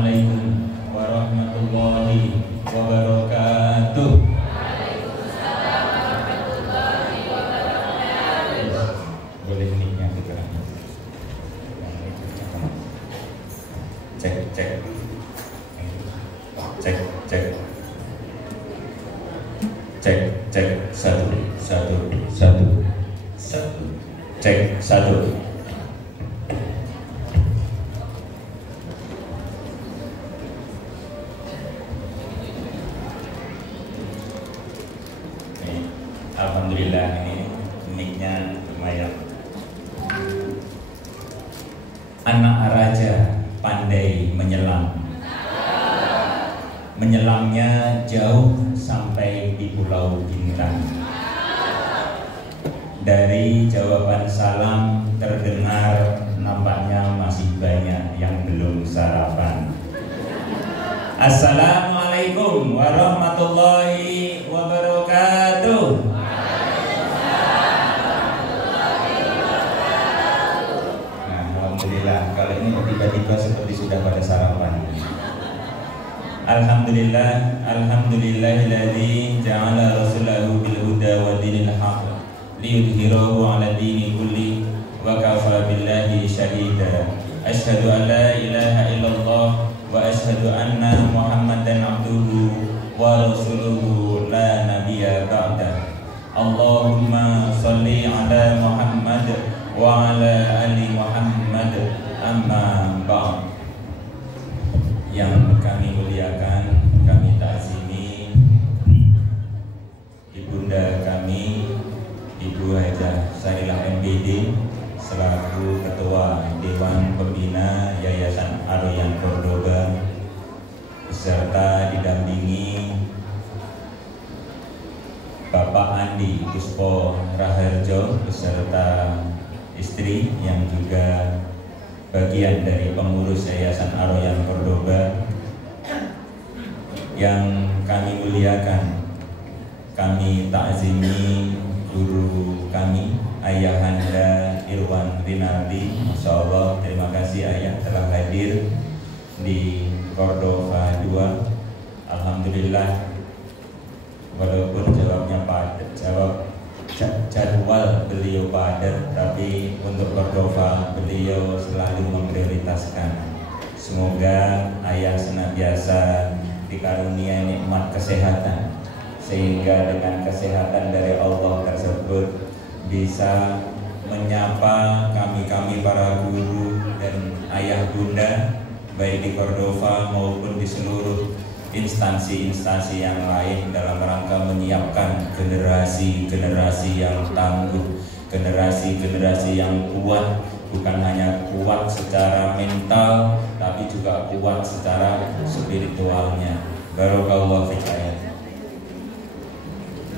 Assalamualaikum warahmatullahi wabarakatuh. Waalaikumsalam warahmatullahi wabarakatuh. Boleh mic-nya sekarang. Cek cek. Cek cek. Cek cek satu satu satu satu. Cek satu. Alhamdulillah, ini mic-nya lumayan. Anak raja pandai menyelam. Menyelamnya jauh sampai di Pulau Bintang. Dari jawaban salam terdengar nampaknya masih banyak yang belum sarapan. Assalamualaikum warahmatullahi wabarakatuh. Nah, alhamdulillah, kalau ini tiba-tiba seperti sudah pada sarapan. Alhamdulillah, alhamdulillahilladzi ja'ala rasulahu bil huda wa dinil haqq liyudhhirahu 'ala dini kulli wa kafa billahi syahida. Asyhadu an la ilaha illallah wa asyhadu anna Muhammadan abduhu wa rasuluhu la nabiyya ba'da. Allahumma shalli 'ala Muhammad wa 'ala ali Muhammad, amma ba'd. Yang kami muliakan, kami ta'zimi ibunda kami, Ibu Hajah Sarilah MPD selaku Ketua Dewan Pembina Yayasan Ar-Rayyan Cordoba, beserta didampingi Bapak Andi Puspo Raharjo beserta istri yang juga bagian dari pengurus Yayasan Ar-Rayyan Cordoba. Yang kami muliakan, kami ta'zimi guru kami Ayahanda Irwan Rinaldi. Masya Allah, terima kasih Ayah telah hadir di Cordova 2. Alhamdulillah, walaupun jawabnya padat, jadwal beliau padat, tapi untuk Cordova beliau selalu memprioritaskan. Semoga Ayah senantiasa dikaruniai nikmat kesehatan, sehingga dengan kesehatan dari Allah tersebut bisa menyapa kami-kami para guru dan ayah bunda baik di Cordova maupun di seluruh instansi-instansi yang lain dalam rangka menyiapkan generasi-generasi yang tangguh, generasi-generasi yang kuat, bukan hanya kuat secara mental tapi juga kuat secara spiritualnya. Barakallahu fiik.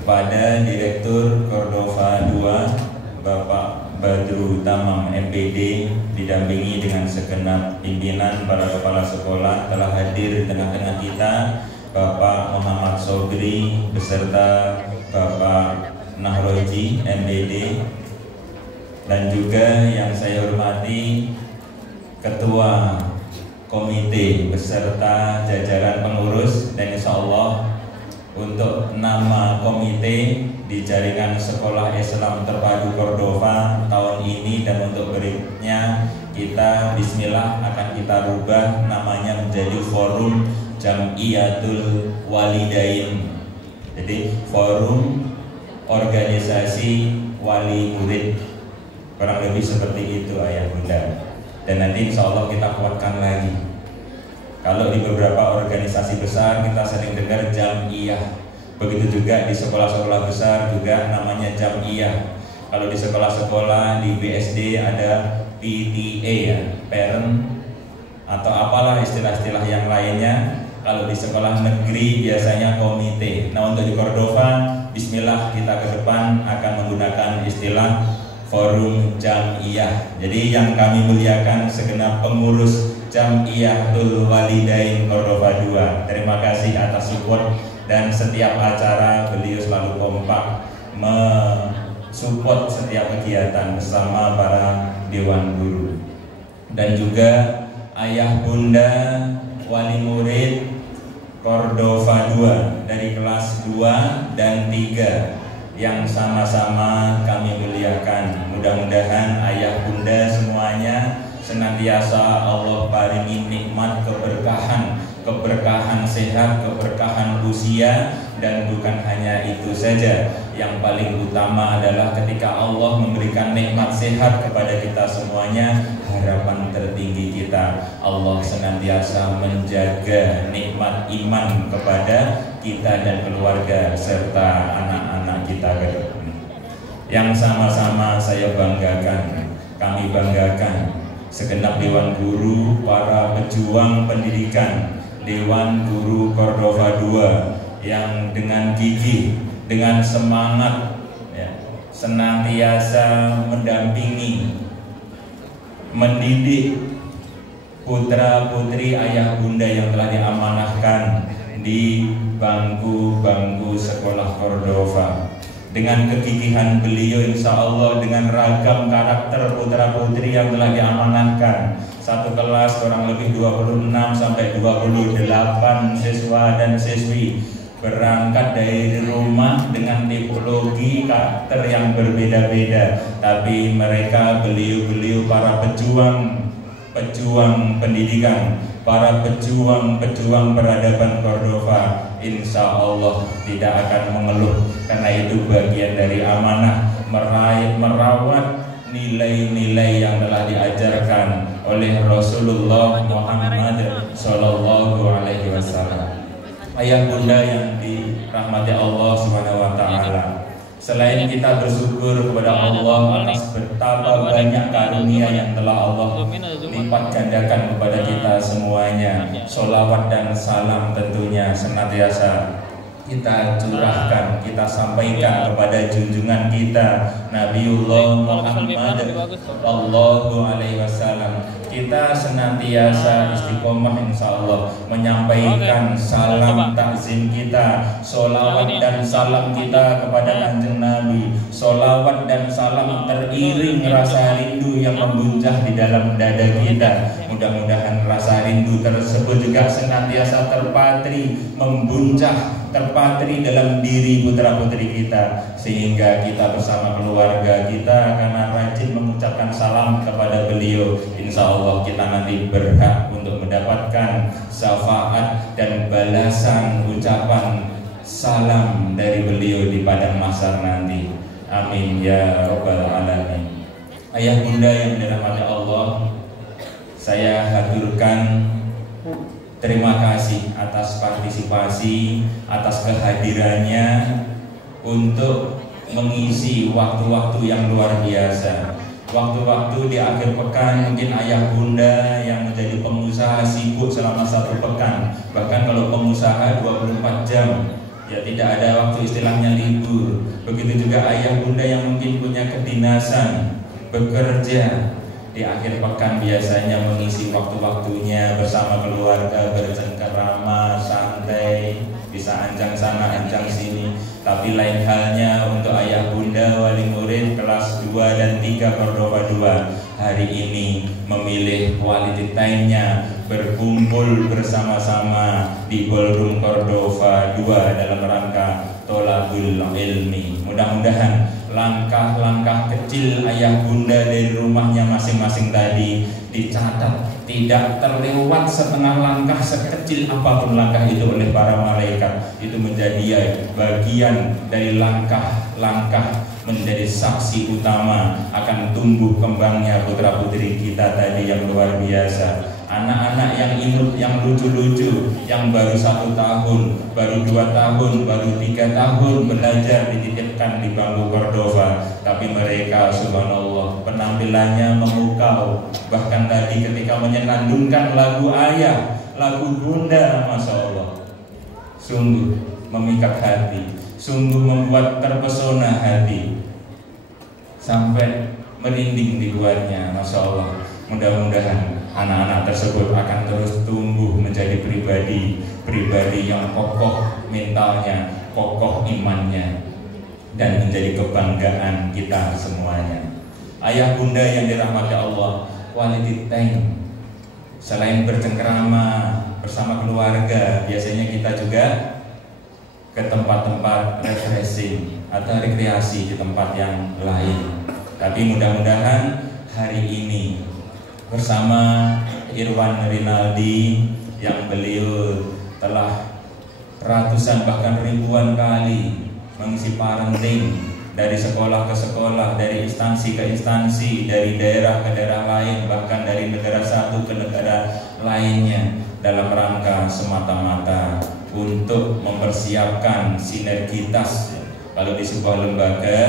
Kepada Direktur Cordova 2 Bapak Badru Tamam MPD didampingi dengan segenap pimpinan para kepala sekolah telah hadir di tengah-tengah kita, Bapak Muhammad Sobri beserta Bapak Nahroji MPD, dan juga yang saya hormati Ketua Komite beserta jajaran pengurus, dan insya Allah untuk nama komite di Jaringan Sekolah Islam Terpadu Cordova tahun ini dan untuk berikutnya, kita bismillah akan kita rubah namanya menjadi Forum Jam'iyatul Walidain. Jadi Forum Organisasi Wali Murid, kurang lebih seperti itu ayah bunda. Dan nanti insya Allah kita kuatkan lagi. Kalau di beberapa organisasi besar kita sering dengar jam'iyah, begitu juga di sekolah-sekolah besar juga namanya jam'iyah. Kalau di sekolah-sekolah di BSD ada PTA ya, parent atau apalah istilah-istilah yang lainnya. Kalau di sekolah negeri biasanya komite. Nah, untuk di Cordova, bismillah kita ke depan akan menggunakan istilah Forum Jam'iyah. Jadi yang kami muliakan segenap pengurus Jam'iyatul Walidain Cordova 2, terima kasih atas support dan setiap acara beliau selalu kompak mensupport setiap kegiatan bersama para dewan guru. Dan juga ayah bunda wali murid Cordova 2 dari kelas 2 dan 3 yang sama-sama kami muliakan. Mudah-mudahan ayah bunda semuanya senantiasa Allah paringi nikmat keberkahan sehat, keberkahan usia, dan bukan hanya itu saja. Yang paling utama adalah ketika Allah memberikan nikmat sehat kepada kita semuanya, harapan tertinggi kita Allah senantiasa menjaga nikmat iman kepada kita dan keluarga serta anak-anak kita ke depan. Yang sama-sama saya banggakan, kami banggakan segenap Dewan Guru, para pejuang pendidikan Dewan Guru Cordova 2 yang dengan gigih, dengan semangat senantiasa mendampingi, mendidik putra putri ayah bunda yang telah diamanahkan di bangku-bangku sekolah Cordova. Dengan kegigihan beliau, insya Allah dengan ragam karakter putra putri yang telah diamanahkan, satu kelas kurang lebih 26 sampai 28 siswa dan siswi berangkat dari rumah dengan tipologi karakter yang berbeda-beda, tapi mereka beliau para pejuang pendidikan, para pejuang peradaban Cordova, insya Allah tidak akan mengeluh, karena itu bagian dari amanah merawat nilai-nilai yang telah diajarkan oleh Rasulullah Muhammad Sallallahu Alaihi Wasallam. Ayah bunda yang dirahmati Allah Subhanahu Wa Taala, selain kita bersyukur kepada Allah atas betapa banyak karunia yang telah Allah lipat gandakan kepada kita semuanya, sholawat dan salam tentunya senantiasa kita curahkan, kita sampaikan kepada junjungan kita Nabiullah Muhammad Sallallahu Alaihi Wasallam. Kita senantiasa istiqomah insya Allah menyampaikan salam takzim kita, sholawat dan salam kita kepada Kanjeng Nabi, sholawat dan salam teriring rasa rindu yang membuncah di dalam dada kita. Mudah-mudahan rasa rindu tersebut juga senantiasa terpatri, membuncah, terpatri dalam diri putra putri kita, sehingga kita bersama keluarga kita karena rajin mengucapkan salam kepada beliau, insya Allah kita nanti berhak untuk mendapatkan syafaat dan balasan ucapan salam dari beliau di padang mahsyar nanti. Amin ya rabbal alamin. Ayah bunda yang dirahmati Allah, saya haturkan terima kasih atas partisipasi, atas kehadirannya untuk mengisi waktu-waktu yang luar biasa. Waktu-waktu di akhir pekan mungkin ayah bunda yang menjadi pengusaha sibuk selama 1 pekan. Bahkan kalau pengusaha 24 jam, ya tidak ada waktu istilahnya libur. Begitu juga ayah bunda yang mungkin punya kedinasan, bekerja di akhir pekan biasanya mengisi waktu-waktunya bersama keluarga, bercengkerama, santai, bisa anjang sana, anjang sini. Tapi lain halnya untuk ayah bunda wali murid kelas 2 dan 3 Cordova 2 hari ini memilih quality time-nya berkumpul bersama-sama di ballroom Cordova 2 dalam rangka tolabul ilmi. Mudah-mudahan langkah-langkah kecil ayah bunda dari rumahnya masing-masing tadi dicatat, tidak terlewat setengah langkah, sekecil apapun langkah itu oleh para malaikat. Itu menjadi bagian dari langkah-langkah menjadi saksi utama akan tumbuh kembangnya putra putri kita tadi yang luar biasa. Anak-anak yang imut, yang lucu-lucu, yang baru 1 tahun, baru 2 tahun, baru 3 tahun belajar dititipkan di bangku Cordova, tapi mereka subhanallah penampilannya memukau. Bahkan tadi ketika menyenandungkan lagu ayah, lagu bunda, masya Allah, sungguh memikat hati, sungguh membuat terpesona hati sampai merinding di luarnya, masya Allah. Mudah-mudahan anak-anak tersebut akan terus tumbuh menjadi pribadi yang kokoh mentalnya, kokoh imannya, dan menjadi kebanggaan kita semuanya. Ayah bunda yang dirahmati Allah, quality time selain bercengkrama, bersama keluarga. Biasanya kita juga ke tempat-tempat refreshing atau rekreasi di tempat yang lain. Tapi mudah-mudahan hari ini bersama Irwan Rinaldi yang beliau telah ratusan bahkan ribuan kali mengisi parenting dari sekolah ke sekolah, dari instansi ke instansi, dari daerah ke daerah lain, bahkan dari negara satu ke negara lainnya, dalam rangka semata-mata untuk mempersiapkan sinergitas. Kalau di sebuah lembaga,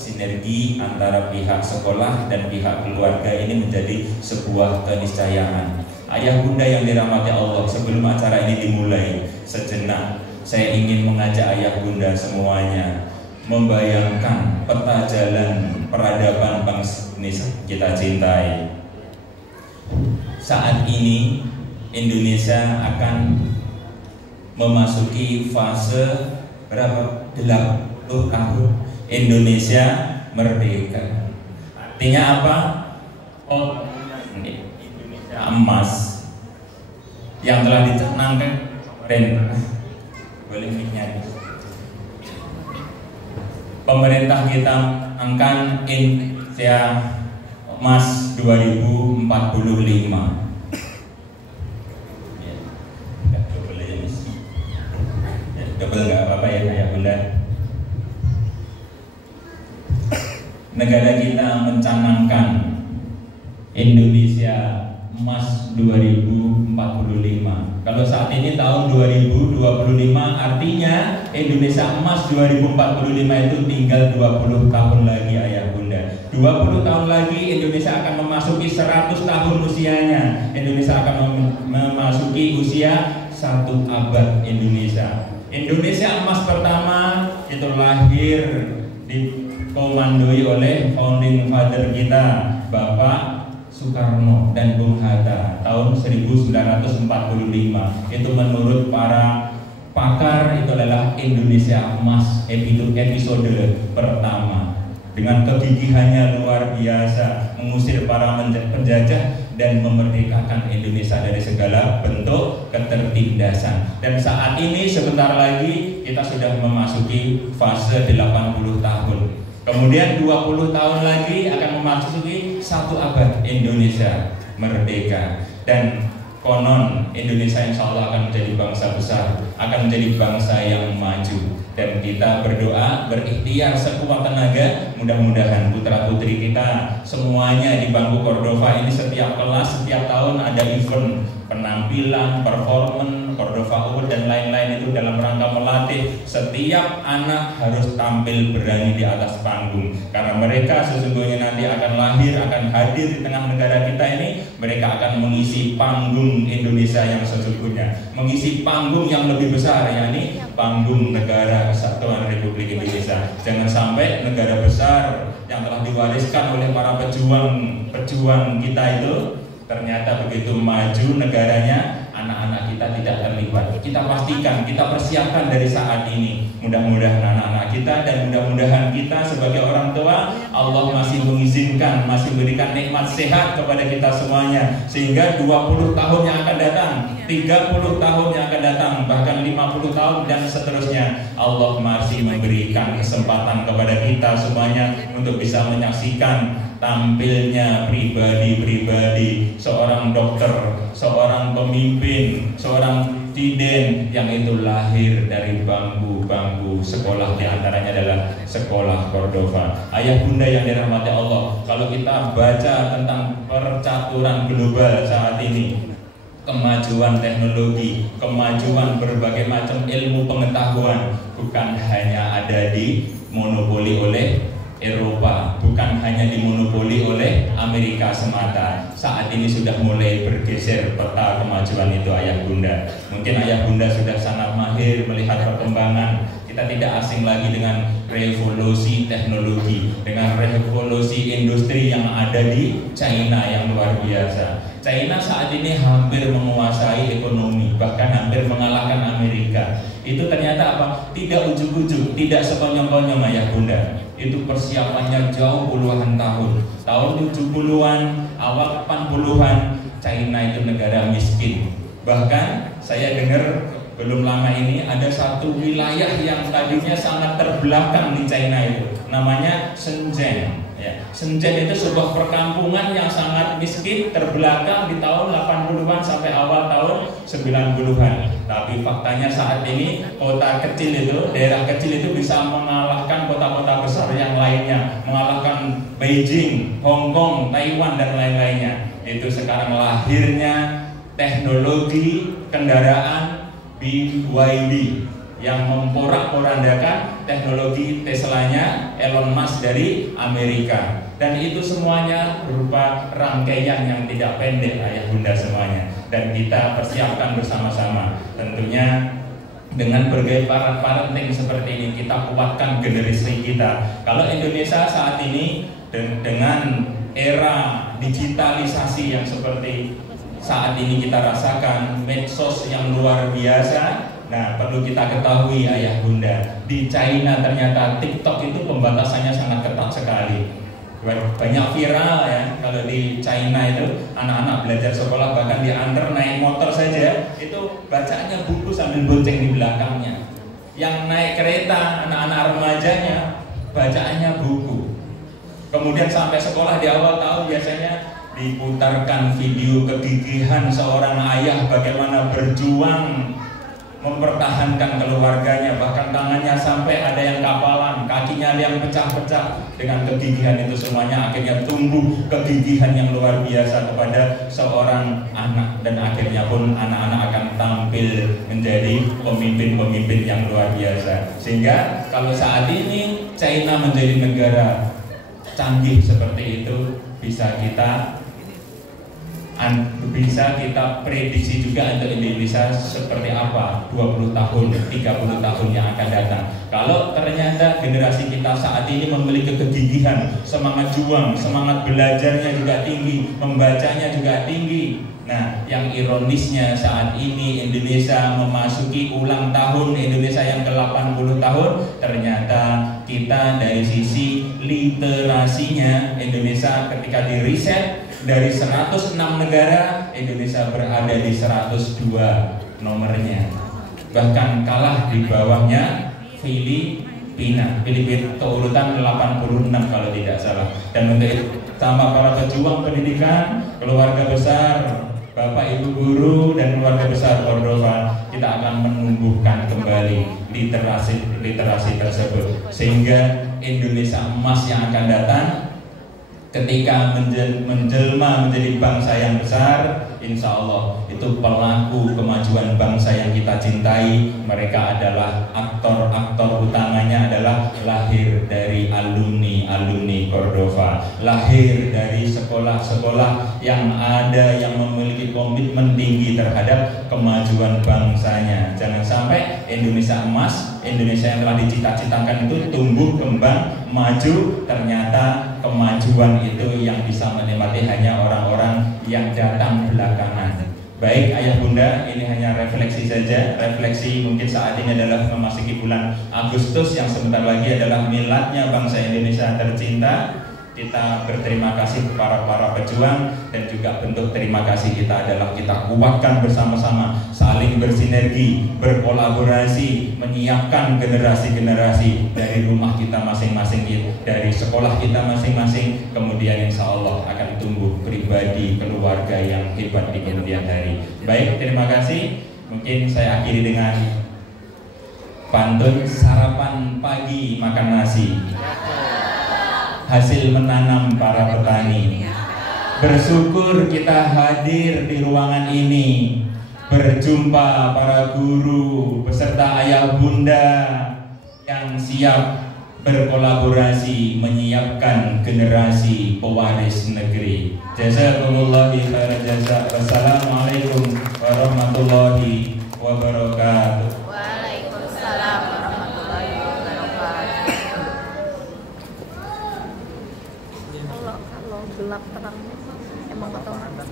sinergi antara pihak sekolah dan pihak keluarga ini menjadi sebuah keniscayaan. Ayah bunda yang dirahmati Allah, sebelum acara ini dimulai, sejenak saya ingin mengajak ayah bunda semuanya membayangkan peta jalan peradaban bangsa Indonesia kita cintai. Saat ini Indonesia akan memasuki fase berapa? 80 tahun Indonesia merdeka. Artinya apa? Oh, Indonesia emas yang telah dicanangkan pemerintah. Boleh mic-nya. Pemerintah kita angkat Indonesia emas 2045. Double nggak apa-apa ya ayah bunda. Negara kita mencanangkan Indonesia emas 2045. Kalau saat ini tahun 2025, artinya Indonesia emas 2045 itu tinggal 20 tahun lagi ayah bunda. 20 tahun lagi Indonesia akan memasuki 100 tahun usianya. Indonesia akan memasuki usia 1 abad Indonesia. Indonesia emas pertama itu lahir dikomandoi oleh founding father kita, Bapak Soekarno dan Bung Hatta tahun 1945. Itu menurut para pakar itu adalah Indonesia emas episode pertama. Dengan kegigihannya luar biasa mengusir para penjajah dan memerdekakan Indonesia dari segala bentuk ketertindasan. Dan saat ini sebentar lagi kita sudah memasuki fase 80 tahun. Kemudian 20 tahun lagi akan memasuki 1 abad Indonesia merdeka. Dan konon Indonesia insya Allah akan menjadi bangsa besar, akan menjadi bangsa yang maju. Dan kita berdoa, berikhtiar sekuat tenaga, mudah-mudahan putra-putri kita semuanya di bangku Cordova ini setiap kelas, setiap tahun ada event penampilan, performance, Cordova Award dan lain-lain itu dalam rangka melatih setiap anak harus tampil berani di atas panggung. Karena mereka sesungguhnya nanti akan lahir, akan hadir di tengah negara kita ini, mereka akan mengisi panggung Indonesia yang sesungguhnya, mengisi panggung yang lebih besar, yakni panggung negara Kesatuan Republik Indonesia. Jangan sampai negara besar yang telah diwariskan oleh para pejuang kita itu ternyata begitu maju negaranya, anak-anak kita tidak terlibat. Kita pastikan, kita persiapkan dari saat ini. Mudah-mudahan anak-anak kita dan mudah-mudahan kita sebagai orang tua, Allah masih mengizinkan, masih memberikan nikmat sehat kepada kita semuanya, sehingga 20 tahun yang akan datang, 30 tahun yang akan datang, bahkan 50 tahun dan seterusnya, Allah masih memberikan kesempatan kepada kita semuanya untuk bisa menyaksikan tampilnya pribadi-pribadi, seorang dokter, seorang pemimpin, seorang presiden yang itu lahir dari bangku-bangku sekolah, diantaranya adalah sekolah Cordova. Ayah bunda yang dirahmati Allah, kalau kita baca tentang percaturan global saat ini, kemajuan teknologi, kemajuan berbagai macam ilmu pengetahuan bukan hanya ada di monopoli oleh Eropa, bukan hanya dimonopoli oleh Amerika semata. Saat ini sudah mulai bergeser peta kemajuan itu ayah bunda. Mungkin ayah bunda sudah sangat mahir melihat perkembangan. Kita tidak asing lagi dengan revolusi teknologi, dengan revolusi industri yang ada di China yang luar biasa. China saat ini hampir menguasai ekonomi, bahkan hampir mengalahkan Amerika. Itu ternyata apa? Tidak ujuk-ujuk, tidak sekonyong-konyong ayah bunda. Itu persiapannya jauh puluhan tahun. Tahun 70-an, awal 80-an, China itu negara miskin. Bahkan saya dengar belum lama ini ada satu wilayah yang tadinya sangat terbelakang di China itu, namanya Shenzhen. Ya, Shenzhen itu sebuah perkampungan yang sangat miskin, terbelakang di tahun 80-an sampai awal tahun 90-an. Tapi faktanya saat ini kota kecil itu, daerah kecil itu bisa mengalahkan kota-kota besar yang lainnya, mengalahkan Beijing, Hong Kong, Taiwan dan lain-lainnya. Itu sekarang lahirnya teknologi kendaraan BYD yang memporak-porandakan teknologi Teslanya Elon Musk dari Amerika. Dan itu semuanya berupa rangkaian yang tidak pendek, ayah bunda semuanya. Dan kita persiapkan bersama-sama. Tentunya dengan berbagai parenting seperti ini kita kuatkan generasi kita. Kalau Indonesia saat ini dengan era digitalisasi yang seperti saat ini kita rasakan, medsos yang luar biasa. Nah, perlu kita ketahui ayah bunda, di China ternyata TikTok itu pembatasannya sangat ketat sekali. Banyak viral ya, kalau di China itu anak-anak belajar sekolah bahkan diantar naik motor saja itu bacaannya buku sambil bonceng di belakangnya. Yang naik kereta anak-anak remajanya bacaannya buku. Kemudian sampai sekolah di awal tahun biasanya diputarkan video kegigihan seorang ayah bagaimana berjuang mempertahankan keluarganya, bahkan tangannya sampai ada yang kapalan, kakinya ada yang pecah-pecah. Dengan kegigihan itu semuanya akhirnya tumbuh kegigihan yang luar biasa kepada seorang anak, dan akhirnya pun anak-anak akan tampil menjadi pemimpin-pemimpin yang luar biasa. Sehingga kalau saat ini China menjadi negara canggih seperti itu, bisa kita prediksi juga untuk Indonesia seperti apa 20 tahun, 30 tahun yang akan datang. Kalau ternyata generasi kita saat ini memiliki kegigihan, semangat juang, semangat belajarnya juga tinggi, membacanya juga tinggi. Nah, yang ironisnya saat ini Indonesia memasuki ulang tahun Indonesia yang ke-80 tahun, ternyata kita dari sisi literasinya Indonesia ketika diriset dari 106 negara, Indonesia berada di 102 nomornya. Bahkan kalah di bawahnya Filipina urutan 86 kalau tidak salah. Dan untuk itu sama para pejuang pendidikan, keluarga besar, Bapak Ibu guru dan keluarga besar Cordova, kita akan menumbuhkan kembali literasi tersebut sehingga Indonesia emas yang akan datang ketika menjelma menjadi bangsa yang besar, insya Allah itu pelaku kemajuan bangsa yang kita cintai. Mereka adalah aktor-aktor utamanya adalah lahir dari alumni Cordova, lahir dari sekolah-sekolah yang ada yang memiliki komitmen tinggi terhadap kemajuan bangsanya. Jangan sampai Indonesia emas, Indonesia yang telah dicita-citakan itu tumbuh kembang maju, ternyata kemajuan itu yang bisa menikmati hanya orang-orang yang datang belakangan. Baik ayah bunda, ini hanya refleksi saja. Refleksi mungkin saat ini adalah memasuki bulan Agustus yang sebentar lagi adalah miladnya bangsa Indonesia tercinta. Kita berterima kasih kepada para pejuang, dan juga bentuk terima kasih kita adalah kita kuatkan bersama-sama, saling bersinergi, berkolaborasi, menyiapkan generasi-generasi dari rumah kita masing-masing, dari sekolah kita masing-masing. Kemudian insya Allah akan tumbuh pribadi keluarga yang hebat di kemudian hari. Baik, terima kasih. Mungkin saya akhiri dengan pantun sarapan pagi makan nasi, hasil menanam para petani. Bersyukur kita hadir di ruangan ini, berjumpa para guru beserta ayah bunda yang siap berkolaborasi menyiapkan generasi pewaris negeri. Jazakumullah khairan jazaa. Wassalamualaikum warahmatullahi wabarakatuh. Waalaikumsalam warahmatullahi wabarakatuh. Kalau gelap terang emang otomatis.